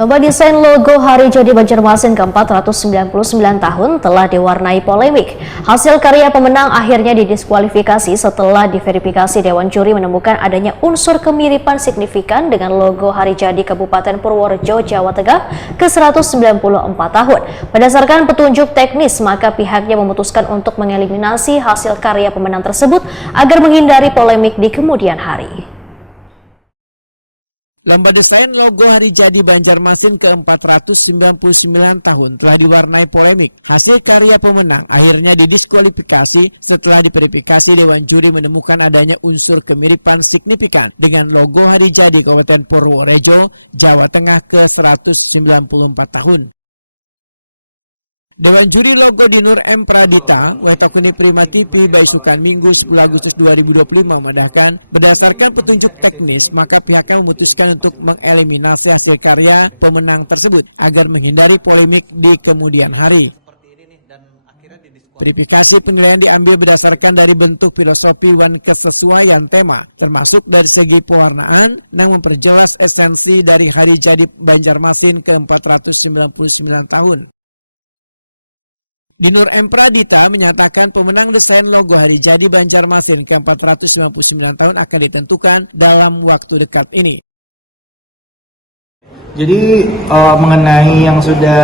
Lomba desain logo Hari Jadi Banjarmasin ke-499 tahun telah diwarnai polemik. Hasil karya pemenang akhirnya didiskualifikasi setelah diverifikasi Dewan Juri menemukan adanya unsur kemiripan signifikan dengan logo Hari Jadi Kabupaten Purworejo, Jawa Tengah ke-194 tahun. Berdasarkan petunjuk teknis, maka pihaknya memutuskan untuk mengeliminasi hasil karya pemenang tersebut agar menghindari polemik di kemudian hari. Lomba desain logo Hari Jadi Banjarmasin ke-499 tahun telah diwarnai polemik. Hasil karya pemenang akhirnya didiskualifikasi setelah diverifikasi Dewan Juri menemukan adanya unsur kemiripan signifikan dengan logo Hari Jadi Kabupaten Purworejo, Jawa Tengah ke-194 tahun. Dewan Juri logo Dinur M. Pradita, Wetakuni Prima TV, Baisukan Minggu 10 Agustus 2025 memandahkan berdasarkan petunjuk teknis maka pihaknya memutuskan untuk mengeliminasi hasil karya pemenang tersebut agar menghindari polemik di kemudian hari. Verifikasi penilaian diambil berdasarkan dari bentuk filosofi dan kesesuaian tema, termasuk dari segi pewarnaan yang memperjelas esensi dari Hari Jadi Banjarmasin ke-499 tahun. Dinur M. Pradita menyatakan pemenang desain logo Hari Jadi Banjarmasin ke-499 tahun akan ditentukan dalam waktu dekat ini. Jadi mengenai yang sudah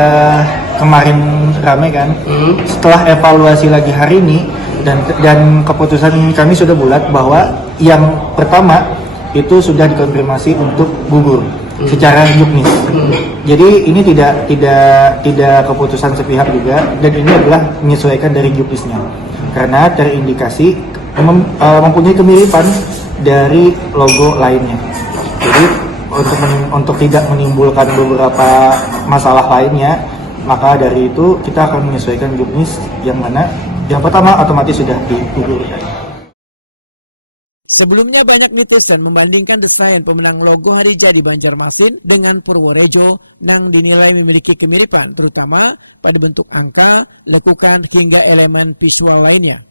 kemarin ramai kan, setelah evaluasi lagi hari ini dan keputusan kami sudah bulat bahwa yang pertama itu sudah dikonfirmasi untuk gugur secara juknis. Jadi ini tidak keputusan sepihak juga, dan ini adalah menyesuaikan dari juknisnya karena terindikasi mempunyai kemiripan dari logo lainnya. Jadi untuk tidak menimbulkan beberapa masalah lainnya, maka dari itu kita akan menyesuaikan juknis yang mana yang pertama otomatis sudah digugur. Sebelumnya banyak netizen membandingkan desain pemenang logo Hari Jadi Banjarmasin dengan Purworejo yang dinilai memiliki kemiripan terutama pada bentuk angka, lekukan hingga elemen visual lainnya.